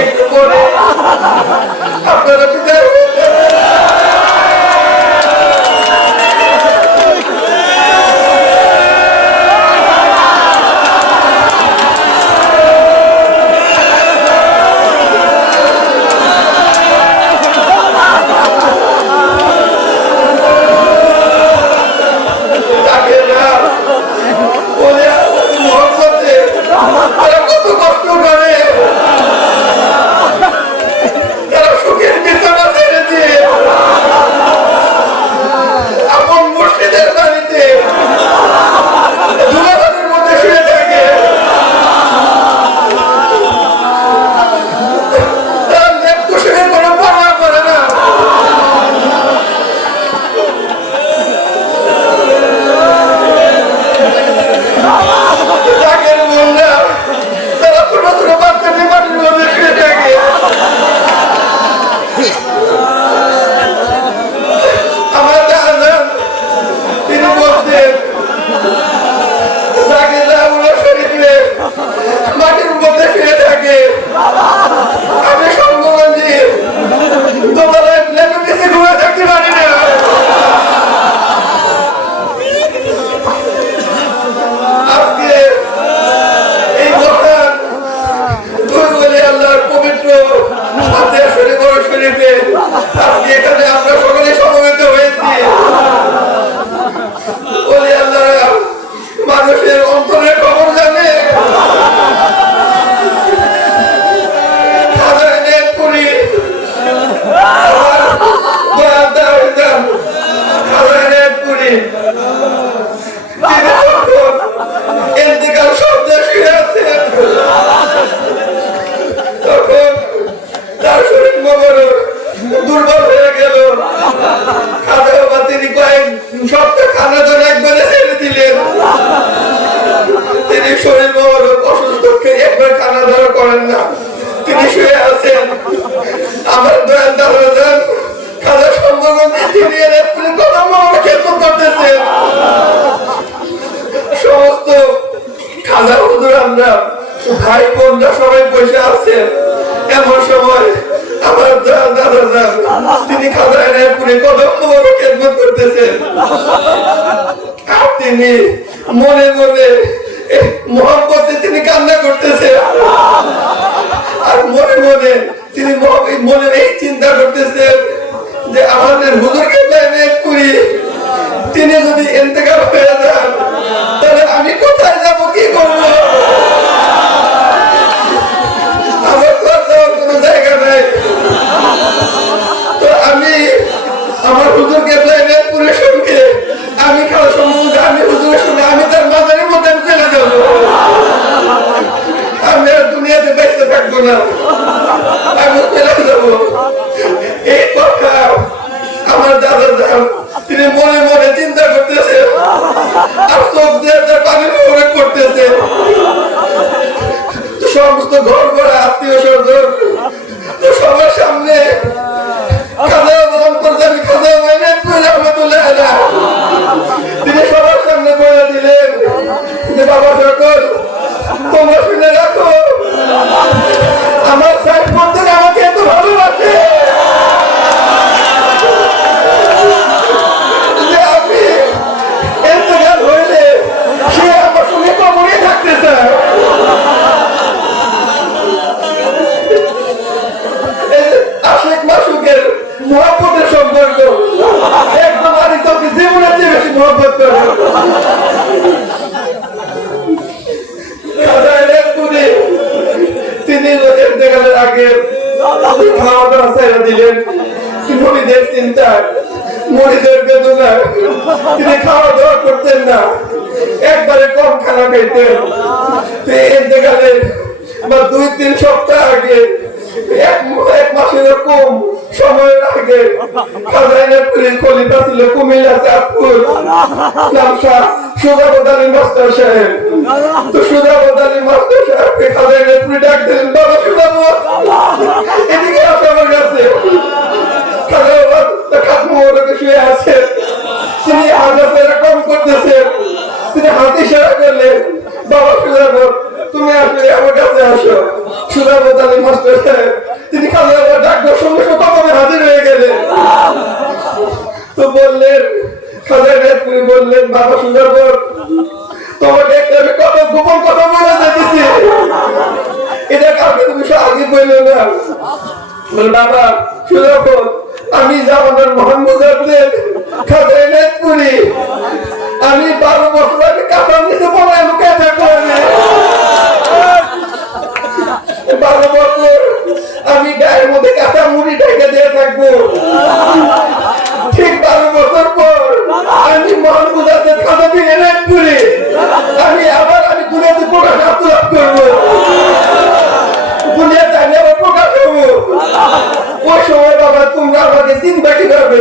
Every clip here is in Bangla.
একটু পরে আপনারা বিদায় দুর্বল হয়ে গেল। তিনি কয়েক সপ্তাহ খানা দানা একবারে ছেড়ে দিলেন। তিনি শরীর অসুস্থ, একবার খানা দানা করেন না, তিনি শুয়ে আছেন। আমার দয়াল দাদা খাজা সম্ভবত তিনি করতেছেন। সমস্ত খাজা হুজুর আমরা ভাই বোনরা সবাই বসে আছেন। এমন সময় আমার দাদা তিনি খাজা এনায়তপুরে কদম খেদমত করতেছেন। আর তিনি মনে মনে মোহাম্মতে তিনি কান্না করতেছেন। আর মনে মনে তিনি মনে এই চিন্তা করতেছেন যে আমাদের হুজুরকে এনায়তপুরি তিনি যদি ইন্তেকাল হয়ে যান তাহলে আমি কোথায় যাব, কি করবো? আমার কোনো জায়গা নাই। তো আমি আমার হুজুরকে এনায়তপুরের সঙ্গে আমি খাওয়া সম্বন্ধে আমি হুজুরের সঙ্গে আমি তার মাজারের মধ্যে চলে যাব। আমি আর দুনিয়াতে বেঁচে থাকবো না, আমি চলে যাব। এই কথা আমার দাদা তিনি মনে মনে চিন্তা করতেছে আর চোখ দিয়ে তার পানির উপরে করতেছে। সমস্ত ঘর ঘরে আত্মীয় স্বজন সবার সামনে তিনি সবার সামনে বলে দিলেন যে বাবা সকল তোমরা শুনে রাখো, আমার সাইড করতে আমাকে এত ভালোবাসে যে আমি ইন্তেকাল হইলে সে আমার সঙ্গে কবরে থাকতে চায়। আশিক মাসুকের মুহাব্বতের সম্পর্ক একদম আরিফকে জীবনের চেয়ে বেশি মুহাব্বত করে। তিনি ইন্তেকালের আগে খাওয়া দাওয়া ছেড়ে দিলেন। মুরিদের চিন্তা, মুরিদের বেদনা, তিনি খাওয়া দাওয়া করতেন না, একবারে কম খানা খাইতেন। ইন্তেকালের বা 2-3 সপ্তাহ আগে এক মাসের কম সময়ের আগে খাজাইনাপুরের খলিফা ছিল কুমিল্লা চাঁদপুর নামশা সুজাবত আলী মাস্টার সাহেব। তো সুজাবত আলী মাস্টার সাহেবকে খাজাইনাপুরে ডাক দিলেন, বাবা সুজাবত এদিকে আসো আমার কাছে। খাজাবাদ খাতমুবারকে শুয়ে আছে, তিনি হাজার কম করতেছেন, তিনি হাতে ইশারা করলেন, বাবা সুজাবত তুমি আসলে আমার কাছে আসো। সুজাবত আলী মাস্টার সাহেব তিনি খাজাবাদ ডাক দেওয়ার সঙ্গে সঙ্গে কদমে হাজির হয়ে গেলেন। তো বললেন খাজাইনাপুরে বললেন, বাবা সুজাবত তোমাকে একটা আমি কত গোপন কথা বলে দিতেছি, এটা কাউকে তুমি আগে বললো না। বলে বাবা সুজাবত আমি জামানার মোহাম্মদ খাজাইনাপুরে আমি 12 বছর আগে কাপড় নিতে পরে আমি কাঁচা করে 12 বছর আমি গায়ের মধ্যে কাঁচা মুড়ি ঢেকে দিয়ে থাকবো। ঠিক 12 বছর পর আমি মোহাম্মদ খাজাইনাপুরে আমি দুনিয়াতে প্রকাশ লাভ করবো, দুনিয়াতে আমি আবার প্রকাশ হবো। ওই সময় বাবা তোমরা আমাকে চিন্তা কিভাবে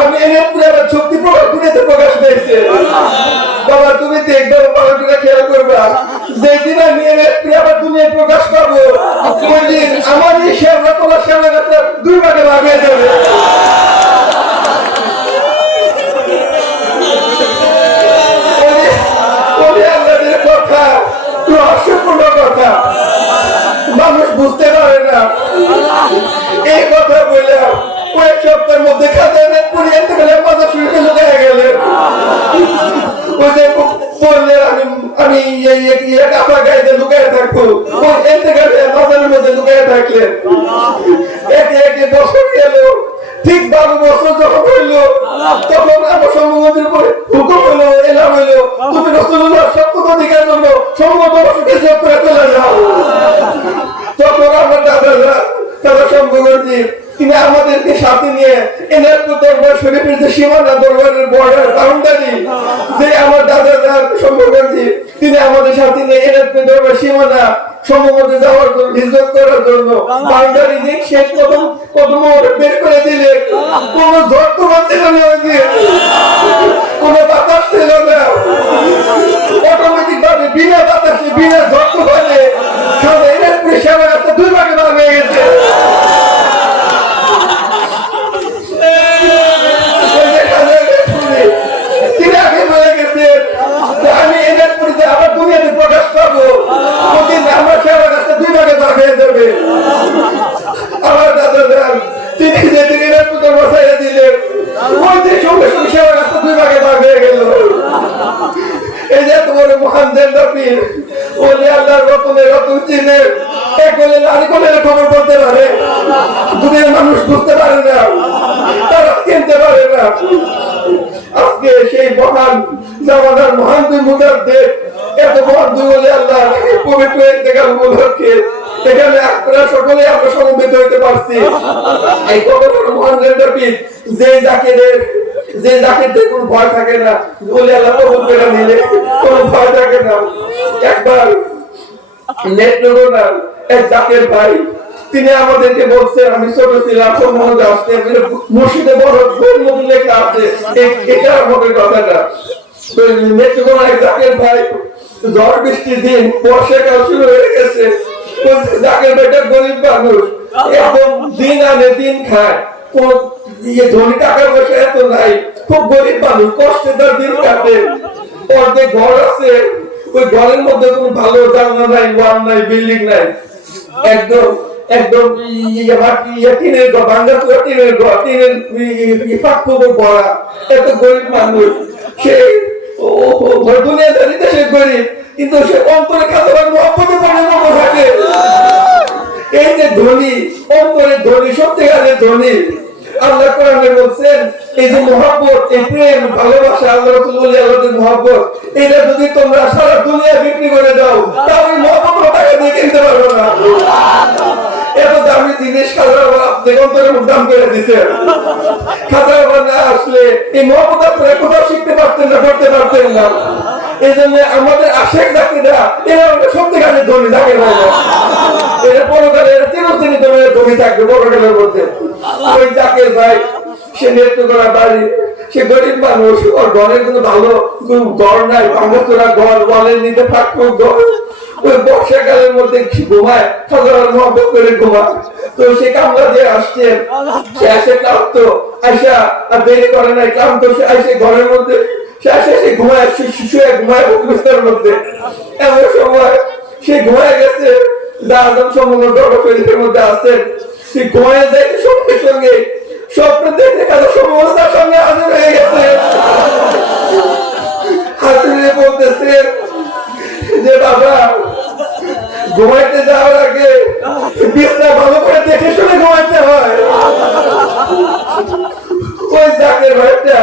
আমি এনায়তপুরে আবার শক্তি প্রকাশ দুনিয়াতে প্রকাশ পেয়েছে। বাবা তুমি দেখবে বাবাটা খেয়াল করবা, যেদিন আমি এনায়তপুরে আবার দুনিয়ায় প্রকাশ পাবো ওই দিন আমার এই শেররা তোলা শেররা গাছটা 2 ভাগে ভাগ হয়ে যাবে। কথা রহস্যপূর্ণ কথা, মানুষ বুঝতে পারে না। এই কথা বলে কয়েক সপ্তাহের মধ্যে খাজাইনাপুরে এতে গেলে মাথা শুরু লুকিয়ে গেলেন। ওই যে বললেন আমি কাপড় গাইতে লুকিয়ে থাকবো, এতে গেলে মাথার মধ্যে লুকিয়ে থাকলেন। একে একে বছর গেল, ঠিক 12 বছর যখন হইলো তখন আমার সম্মুখের উপরে হুকুম হলো, এলাম হইলো, তুমি রাসূলুল্লাহ সত্য অধিকার জন্য সম্মত বসকে জব করে চলে যাও। তখন আমার দাদা সম্মুখী তিনি আমাদেরকে সাথে নিয়ে এনায়তপুর দরবার শরীফের যে সীমানা দরবারের বর্ডার বাউন্ডারি, যে আমার দাদা সম্মুখী তিনি আমাদের সাথে নিয়ে এনায়তপুর দরবার সীমানা সম্মুখে যাওয়ার জন্য হিজরত করার জন্য বাউন্ডারি দিক শেষ কদম বের করে দিলে কোন ঝড় তুফান ছিল না, কোন বাতাস ছিল না, অটোমেটিক ভাবে বিনা বাতাসে বিনা ঝড় তুফানে এনায়তপুরের সেবা 2 ভাগে ভাগ হয়ে গেছে। তিনি আগে বলে গেছেন আমি এনায়তপুরে আবার দুনিয়াতে প্রকাশ পাবো, আমার সেবা গাছটা 2 ভাগে ভাগ হয়ে যাবে। আমার দাদা তিনি যেদিন এনায়তপুরে বসাইয়া দিলেন ওই দিন সঙ্গে সঙ্গে সেবা গাছটা 2 ভাগে ভাগ হয়ে গেল। এই যে তোমার মহান দেন্দাপীর ওলি আল্লাহর রতনের রতন চিনে এক বলে আরেকজনের খবর বলতে পারে, দুনিয়ার মানুষ বুঝতে পারে না, তারা চিনতে পারে না। আজকে সেই মহান জামানার মহান 2 মুজাদ্দিদ এত মহান 2 ওলি আল্লাহ পবিত্র ইন্তেকাল উপলক্ষে এখানে আপনারা সকলে আমরা সমবেত হইতে পারছি। এই কত বড় মহান দেন্দাপীর যে জাকিরদের কোনো ভয় থাকে না, ওলি আল্লাহ কবুল করে নিলে কোনো ভয় থাকে না। একবার নেত্রকোনার এক জাকের ভাই তিনি আমাদেরকে বলছেন, আমি ছোট ছিলাম মনে আসতে মসজিদে বড় মতো লেখা আছে এটা আমাদের কথাটা। নেত্রকোনার এক জাকের ভাই ঝড় বৃষ্টির দিন বর্ষাকাল শুরু হয়ে গেছে, জাকের ভাইটা গরিব মানুষ, একদম দিন আনে দিন খায়, কোন ধনী টাকা পয়সা এত নাই, খুব গরিব মানুষ, কষ্টে তার দিন কাটে। অর্ধেক ঘর আছে, ওই ঘরের মধ্যে কোনো ভালো জানলা নাই, ওয়াল নাই, বিল্ডিং নাই, একদম টিনের ঘর, ভাঙ্গা চোরা টিনের ঘর, টিনের ফাঁক ভরা, এত গরিব মানুষ। সে দুনিয়াদারিতে সে গরিব, কিন্তু সে অন্তরে খাতাবার মহব্বতে পরিণত থাকে। এই যে ধনী, অন্তরে ধনী, সত্যিকারের ধনী। আল্লাহ কোরআনে বলছেন এই যে মহব্বত, এই প্রেম, ভালোবাসা, আল্লাহ রাসূল আল্লাহর মহব্বত, এটা যদি তোমরা সারা দুনিয়া বিক্রি করে দাও তাও এই মহব্বত টাকা দিয়ে কিনতে পারবে না। এত দামি জিনিস খাজাবাবা আপনাকে অন্তরে দাম করে দিচ্ছে। খাজাবাবা না আসলে এই মহব্বত আপনারা কোথাও শিখতে পারতেন না, করতে পারতেন না। এই জন্য আমাদের আশেক জাকিরা এরা সত্যিকারের ধনী জাকির হয় না, এরা পরকালে এরা চিরস্থায়ী ধরে জমি থাকবে বড় গেলের মধ্যে। ওই জাকের ভাই সে নেতৃত্ব করা বাড়ি, সে গরিব মানুষ, ওর ঘরের কোনো ভালো ঘর নাই, ভাঙাচোরা ঘর, ওয়ালের নিচে ফাঁকফুক ঘর। ওই বর্ষাকালের মধ্যে ঘুমায়, খাজার মহব্বত করে ঘুমায়। তো সে কামলা দিয়ে আসছে, সে আসে ক্লান্ত, আইসা আর দেরি করে নাই, ক্লান্ত সে আইসে ঘরের মধ্যে, সে আসে সে ঘুমায়, শিশু ঘুমায় বিস্তার মধ্যে। এমন সময় সে ঘুমায় গেছে, দাদম সম্পূর্ণ দরকারের মধ্যে আসছে, সে ঘুমায় যায় সঙ্গে সঙ্গে স্বপ্ন দেখতে কাজে সম্ভবত তার সঙ্গে হাজির হয়ে গেছে। হাজির হয়ে বলতেছে যে বাবা, ঘুমাইতে যাওয়ার আগে বিছনা ভালো করে দেখে শুনে ঘুমাইতে হয়। ওই জাকের ভাইটা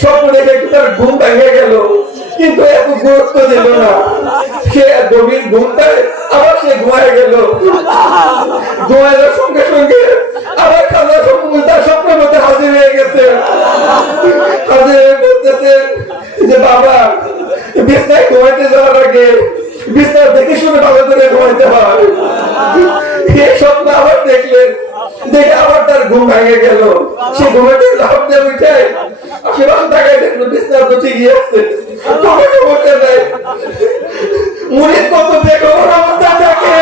স্বপ্ন দেখে একটু তার ঘুম ভেঙে গেল, কিন্তু এত গুরুত্ব দিল না। সে গভীর ঘুমটায় আবার সে ঘুমায় গেল। ঘুমাইবার সঙ্গে সঙ্গে আবার খাজা তার স্বপ্নের মধ্যে হাজির হয়ে গেছে। হাজির হয়ে বলতেছে যে বাবা, বিছনায় ঘুমাইতে যাওয়ার আগে বিছনা দেখে শুনে ভালো করে ঘুমাইতে হয়। এই স্বপ্ন আবার দেখলেন, দেখে আবার তার ঘুম ভেঙে গেল। সে ঘুমাইতে লাভ দিয়ে উঠে আশেপাশে তাকায় দেখলো বিছনা তো ঠিকই আছে, টমেটো বসে নাই। মুড়ির কত দেখো অবস্থা থাকে।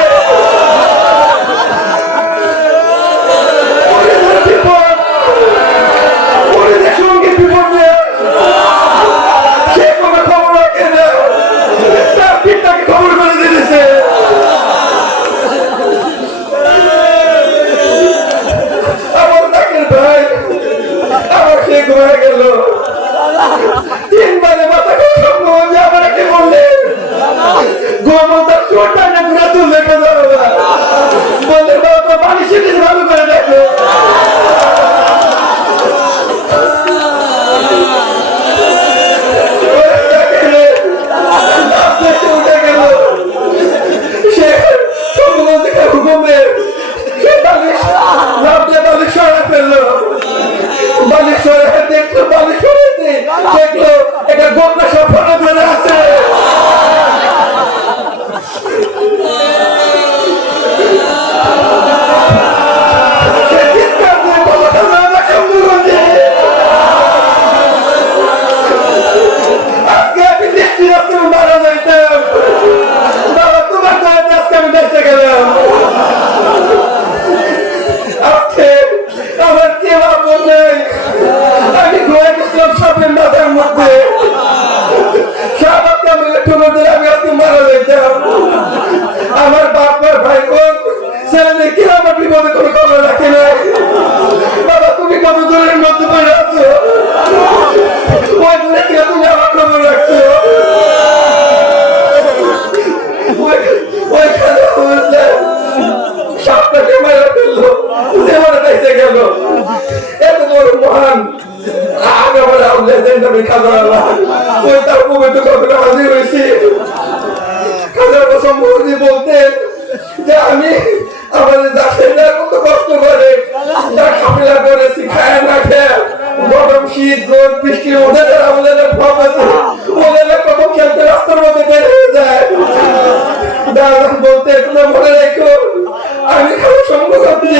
আমার বাপমার ভাই বোন ছেলেদের কি আমার বিপদে কোনো খবর রাখে নাই। বাবা, তুমি কত দূরের মধ্যে পড়ে আছো, ওই দূরে কি তুমি আমার খবর রাখছো? ওইখানে বুঝলে সাপটাকে মেরে ফেললো, দেওয়ারে পাইতে গেল। এত বড় মহান আগাবার আউলে দেন আমি খাবার ওই তার পবিত্র কতটা হাজির হয়েছি। খাজার সম্পর্কে বলতেন যে আমি আমাদের দাসেরা কত কষ্ট করে তার কাফেলা করেছি, খায় না খেয়ে গরম শীত রোদ বৃষ্টি ওদের আমাদের ওদের কত খেলতে রাস্তার মধ্যে বের হয়ে যায়। দাদা বলতে তোমরা মনে রেখো, আমি খাবার সম্পর্কে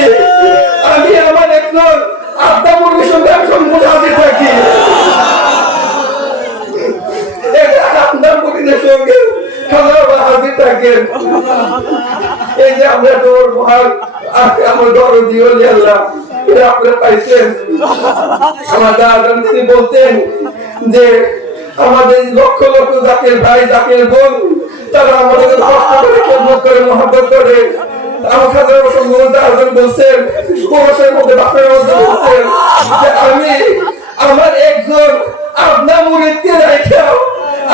আমি আমার একজন আত্মা মুরগির সঙ্গে আমি সম্পূর্ণ হাজির থাকি। আপনার মুরগিদের সঙ্গে হাজির থাকেন। এই যে আমরা তোর মহান আমার দরদি ওলি আল্লাহ আপনারা পাইছেন। আমার দাদা তিনি বলতেন যে আমাদের লক্ষ লক্ষ জাকের ভাই জাকের বোন তারা আমাদের কষ্ট করে খেদমত করে মহব্বত করে। আমার খাজা বসন বলছেন কুয়াশার মধ্যে বাপের মধ্যে বলছেন যে আমি আমার একজন আপনার মুরিদকে রাখাও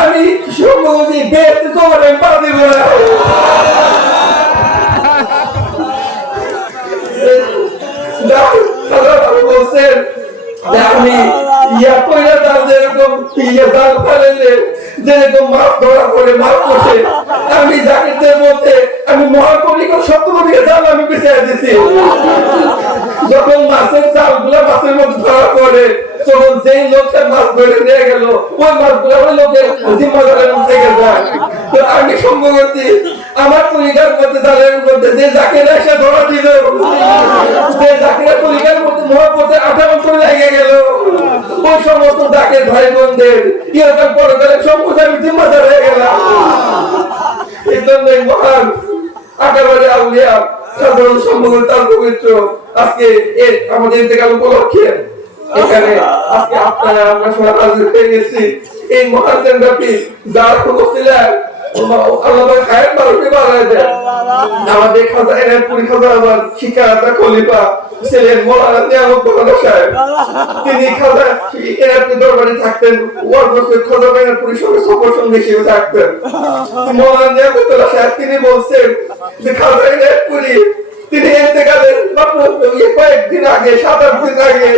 আমি সম্ভবতী বেশ তোমার পা দিব না। বলছেন যে আমি ইয়া কইরা দাও যেরকম ইয়া দাল ফেলেলে যেরকম মাছ ধরা করে মাছ কষে আমি জাকিরদের মধ্যে আমি মহাকলিকর সপ্তমদিকে জাল আমি পিছিয়ে দিছি। যখন মাছের চালগুলা মাছের মধ্যে ধরা পড়ে তখন যেই লোকটা মাছ ধরে নিয়ে গেল ওই মাছগুলো ওই লোকের জিম্মাদারের থেকে যায়। তো আমি সম্ভবতী আমার পরিবার মধ্যে তাদের মধ্যে যে জাকিরা এসে ধরা দিল, যে জাকিরা পরিবার মধ্যে মহব্বতে 18 বছর লেগে গেল, ওই সমস্ত জাকির ভাই বোনদের ইহকাল পরকালের সম্পদ আমি জিম্মাদার হয়ে গেলাম। এই জন্যই মহান আকাবারে আউলিয়া সাধারণ সম্ভবত তার পবিত্র আজকে আমাদের ইন্তেকাল উপলক্ষে এখানে আজকে আপনারা আমরা সবাই হাজির হয়ে গেছি। এই মহান ব্যাপী যারা উপস্থিত আল্লাহ খায়ের মানুষকে বাড়ায় দেন। আমাদের খাজা এনায়তপুরি খাজা আবার শিক্ষাদাতা খলিফা ছিলেন মৌলানা নিয়ামত মৌলানা সাহেব। তিনি খাজা এনায়তপুর দরবারে থাকতেন, ওয়ার্ড মসজিদ খাজা এনায়তপুরি সঙ্গে সফর সঙ্গে হিসেবে থাকতেন। মৌলানা নিয়ামত সাহেব তিনি বলছেন যে খাজা এনায়তপুরি তিনি ইন্তেকালের মাত্র কয়েকদিন আগে 7-8 দিন আগে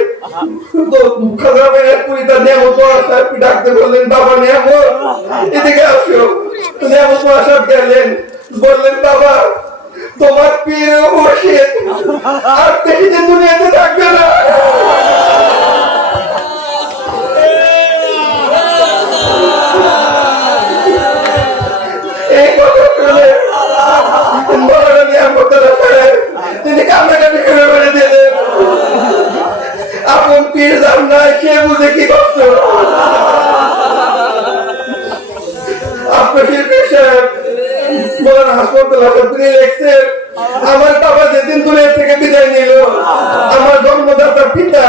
খাজা এনায়তপুরি তার নিয়ামত মৌলানা সাহেবকে ডাকতে বললেন, বাবা নিয়ামত এদিকে আসো। নিয়ামত মৌলানা সাহেব গেলেন, বললেন, বাবা তোমার পীর ও মুর্শিদ আর বেশি দিন দুনিয়াতে থাকবে না। এই কথা শুনে মৌলানা নিয়ামত সাহেব তিনি কান্নাকাটি করে বেড়ে দিলেন, আপন পীর যার নাই সে বুঝে কি কষ্ট। আপনার পীর সাহেব মৌলানা হাসপাতাল তিনি লিখছেন, আমার বাবা যেদিন দুনিয়া থেকে বিদায় নিল, আমার জন্মদাতা পিতা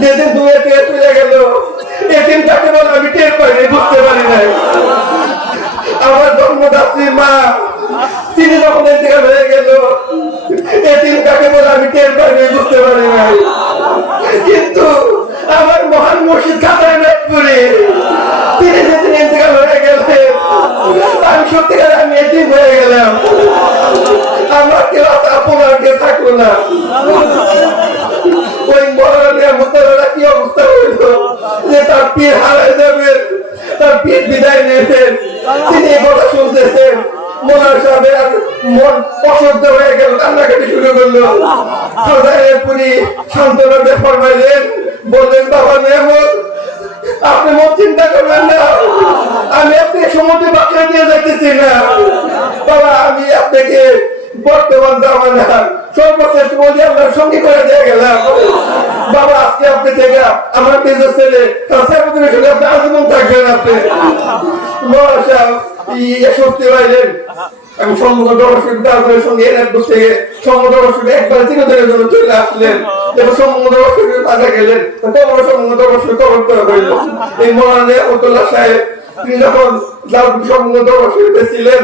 যেদিন দুনিয়া থেকে চলে গেল, এদিন তাকে বলে আমি টের পাইনি, বুঝতে পারি নাই। আমার জন্মদাত্রী মা তিনি যখন ইন্তেকাল হয়ে গেল, এদিন তাকে বলে আমি টের পাইনি, বুঝতে পারি নাই। কিন্তু আমার মহান মুর্শিদ খাজা এনায়তপুরি তিনি যেদিন ইন্তেকাল হয়ে গেলেন, আমি সত্যিকার আমি এতিম হয়ে গেলাম, আমার কেউ আপনার কেউ থাকলো না। ওই মৌলানা মুতারা কি অবস্থা হইল যে তার পীর হারাই যাবেন, তার পীর বিদায় নেবেন, তিনি এই কথা শুনতেছেন। মৌলানা সাহেবের মন অসহ্য হয়ে গেল, কান্নাকাটি শুরু করলো। খাজা এনায়তপুরি সান্ত্বনা দিয়ে ফরমাইলেন, বললেন, বাবা নিয়ামত আপনি মন চিন্তা করবেন না, আমি আপনাকে সমুদ্রে বাঁচিয়ে দিয়ে যাইতেছি না। বাবা আমি আপনাকে বর্তমান জামানার সর্বশ্রেষ্ঠ বলি আপনার সঙ্গী করে দিয়ে গেলাম। বাবা আজকে আপনি থেকে আমার নিজের ছেলে তার সাহেবের সঙ্গে আপনি আজীবন থাকবেন। আপনি সত্যি পাইলেন আমি সম্মুখ দর্শকের সঙ্গে এনায়তপুর থেকে সম্মুখ দর্শক একবার চিরদিনের জন্য চলে আসলেন এবং সম্মুখ দর্শকের বাধা গেলেন, কবর সম্মুখ দর্শক কবর করা হইল। এই মৌলানা নিয়ামতুল্লাহ সাহেব তিনি যখন সম্মুখ দর্শকে ছিলেন,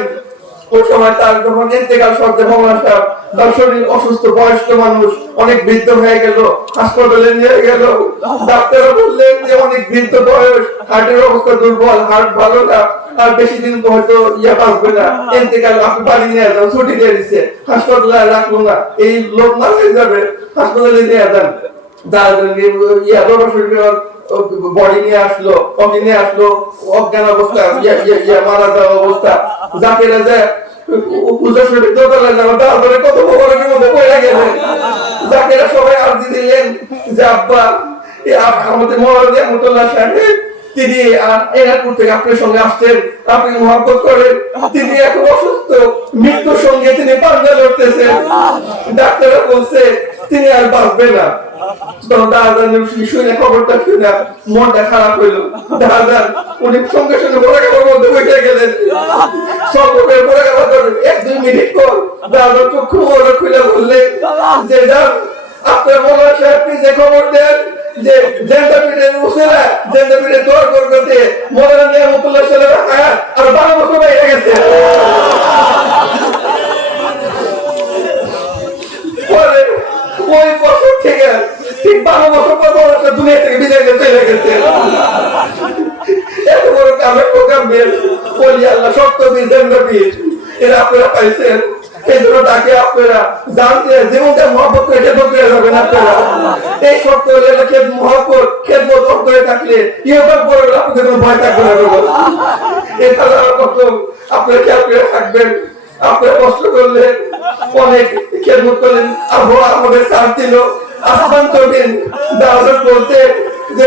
ওই সময় তার যখন ইন্তেকাল সত্ত্বে মৌলানা সাহেব তার শরীর অসুস্থ, বয়স্ক মানুষ, অনেক বৃদ্ধ হয়ে গেল, হাসপাতালে নিয়ে গেল। ডাক্তার বললেন যে অনেক বৃদ্ধ বয়স, হার্টের অবস্থা দুর্বল, হার্ট ভালো না, আর বেশি দিন হয়তো বাঁচবে না, ইন্তেকাল আপনি বাড়ি নিয়ে যান, ছুটি দিয়ে দিচ্ছে, হাসপাতালে রাখলো না, এই লোক মারা যাবে, হাসপাতালে নিয়ে যান। বডি নিয়ে আসলো, নিয়ে আসলো অজ্ঞান অবস্থা, মারা যাওয়া অবস্থা। জাকিরা যায় কত ভবনের মধ্যে পড়ে গেলেন। জাকিরা সবাই আরজি দিলেন যে আব্বা আমাদের মৌলানা নিয়ামতুল্লাহ সাহেব তিনি এনায়তপুর থেকে আপনার সঙ্গে আসছেন, আপনি মহব্বত করেন, তিনি এখন অসুস্থ, মৃত্যুর সঙ্গে তিনি পাঞ্জা লড়তেছেন। ডাক্তাররা বলছে তিনি আর বাঁচবে না। খবরটা শুনে মনটা খারাপ হইল। উনি সঙ্গে সঙ্গে পড়াখাবার মধ্যে বসে গেলেন। পড়াখাবার 1-2 মিনিট পর দাদা চক্ষু খুলে বললেন যে আপনার মৌলানা সাহেবকে যে খবর দেন যে জেন্দাপীরের উসিলা জেন্দাপীরের দোয়া করতে মৌলানা নিয়ামতুল্লাহ সাহেবের হায়াত আর 12 বছর হয়ে গেছে। পরে ওই বছর থেকে ঠিক 12 বছর পর মৌলানা দুনিয়া থেকে বিদায় নিয়ে চলে গেছে। এত বড় কামের প্রোগ্রাম বের বলি আল্লাহ সত্যবীর জেন্দাপীর এরা আপনারা পাইছেন। এই জন্য তাকে আপনারা জানতে জীবনটা মহব্বত করে খেদমত করে যাবেন। আপনারা এই শর্ত হলে মহব্বত খেদমত অন্তরে থাকলে ইহকাল পরে আপনাদের কোনো ভয় থাকবে না। এছাড়া কত আপনারা খেয়াল করে থাকবেন, আপনারা কষ্ট করলেন, অনেক খেদমত করলেন, আবহাওয়া আমাদের সাথ দিল। আসমান চলবেন দাওয়াত বলতে যে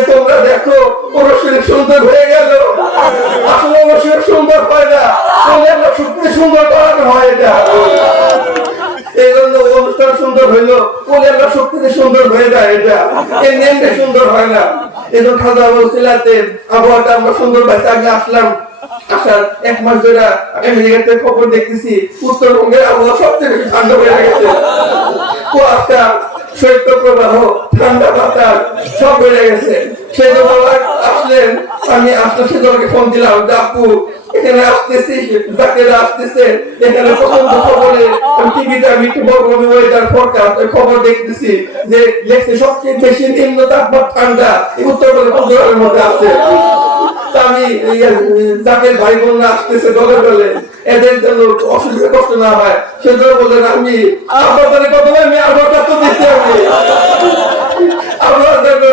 এই জন্য খাজা বলছিলাতে আবহাওয়াটা আমরা সুন্দর পাইছি। আগে আসলাম, আসার 1 মাস ধরে আমেরিকাতে খবর দেখতেছি উত্তরবঙ্গের আবহাওয়া সবচেয়ে বেশি ঠান্ডা হয়ে গেছে। কুয়াশা, শৈত্য প্রবাহ, ঠান্ডা বাতাস সব বেড়ে গেছে। সেই জন্য আসলেন, আমি আসলে সেজনকে ফোন দিলাম যে আপু এখানে আসতেছি, ডাক্তাররা আসতেছে, এখানে পছন্দ খবরে আমি টিভিতে আমি একটু বড় ওয়েদার ফোরকাস্ট খবর দেখতেছি যে লেখছে সবচেয়ে বেশি নিম্ন তাপমাত্রা ঠান্ডা উত্তরবঙ্গের পঞ্চগড়ের মধ্যে আছে। আমি যাকে ভাই বোনরা আসতেছে দলে দলে এদের জন্য অসুবিধা কষ্ট না হয় সেজন্য বললেন আমি আপনাদের কত আমি আবহাওয়া তো দিচ্ছি আমি আপনার জন্য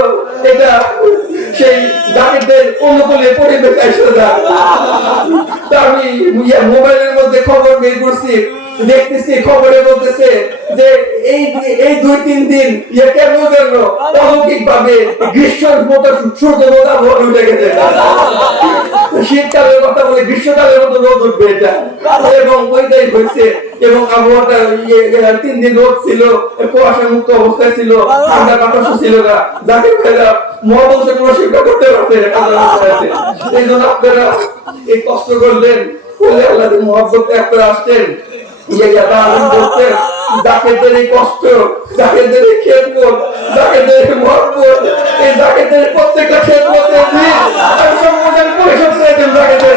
এটা সেই জাতিদের অনুকূলে পরিবেশ এসে যায়। তা আমি মোবাইলের মধ্যে খবর বের করছি, দেখতেছি খবরে বলতেছে যে এই 2-3 দিন কেন যেন অলৌকিক ভাবে গ্রীষ্মের মতো সূর্য আবহাওয়া উঠে গেছে। শীতকালের কথা বলে গ্রীষ্মকালের মতো রোদ উঠবে এটা, এবং ওইটাই হয়েছে। এবং আবহাওয়াটা 3 দিন রোদ ছিল, কুয়াশা মুক্ত অবস্থায় ছিল, ঠান্ডা বাতাস ছিল না, যাকে ভাইরা মহাবংশে কোনো শিক্ষা করতে পারছে। এই জন্য আপনারা এই কষ্ট করলেন, বলে আল্লাহর মহব্বতে আপনারা আসছেন, জাকেতের এই কষ্ট, জাকেতের এই খেদমত, জাকেতের এই মহব্বত, এই জাকেতের প্রত্যেকটা খেদমতের দিন আমি সম্বোধন পরিশোধ করেছেন।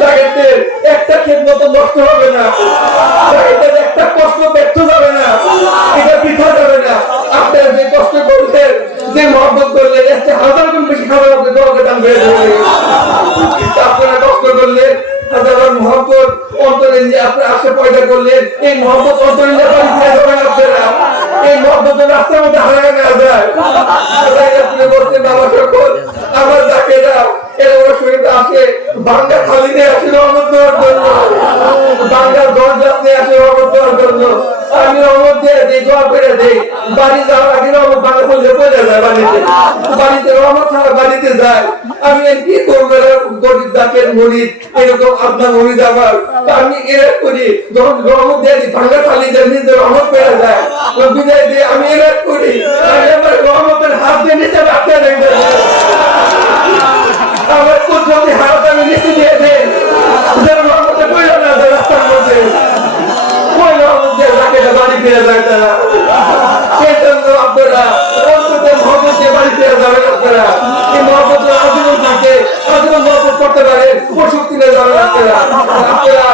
জাকেতের একটা খেদমত নষ্ট হবে না, জাকেতের একটা কষ্ট ব্যর্থ যাবে না, এটা বৃথা যাবে না। আপনারা যে কষ্ট করলেন, যে মহব্বত করলেন, এর চেয়ে 1000 গুণ বেশি খাবার আপনি দরকার দাম বেড়ে যাবে। আপনারা কষ্ট করলেন, হাজার মহব্বত অন্তরে নিয়ে আপনার আশা পয়দা করলেন, এই মহব্বত অন্তরে নিয়ে আপনারা এই মহব্বত রাস্তার মধ্যে হারায় না যায়। আপনি বলছেন বাবা সকল আমার ডাকেরা এরা ওরা শরীরে আসে, বাংলা খালিতে আসে রহমত দেওয়ার জন্য, বাংলার দরজাতে আসে রহমত দেওয়ার জন্য। আমি রহমত দিয়ে দিই, দোয়া করে দিই, বাড়ি যাওয়ার আগে রহমত বাংলা বললে পড়ে যায় বাড়িতে, বাড়িতে রহমত ছাড়া বাড়িতে যায়। আমি কি করবো, গরিব জাতের মরিদ এরকম আপনার মরিদ আমার, আমি এরা করি যখন রহমত দিয়ে দিই বাংলা খালিতে নিজের রহমত পেয়ে যায়, বিদায় দিয়ে আমি এরা করি, আমি আমার রহমতের হাত দিয়ে নিচে রাখতে দেখবে আমার কুদরতি হাত আমি নিচে দিয়ে দেন, যেন রহমতে পড়ে না যায় রাস্তার মধ্যে, ওই রহমত দিয়ে তাকে বাড়ি ফিরে যায় তারা। সেই জন্য আপনারা অন্তত মহব্বত দিয়ে বাড়ি ফিরে যাবেন। আপনারা এই মহব্বত আজীবন থাকে, আজীবন মহব্বত করতে পারেন, প্রশক্তি নিয়ে যাবেন আপনারা। আপনারা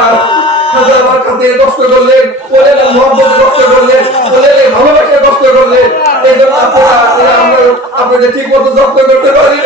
আমার কাছে কষ্ট করলেন, বলে মহব্বত কষ্ট করলেন, বলে ভালোবাসা কষ্ট করলেন, এই জন্য আপনারা আপনাদের ঠিক মতো যত্ন করতে পারি।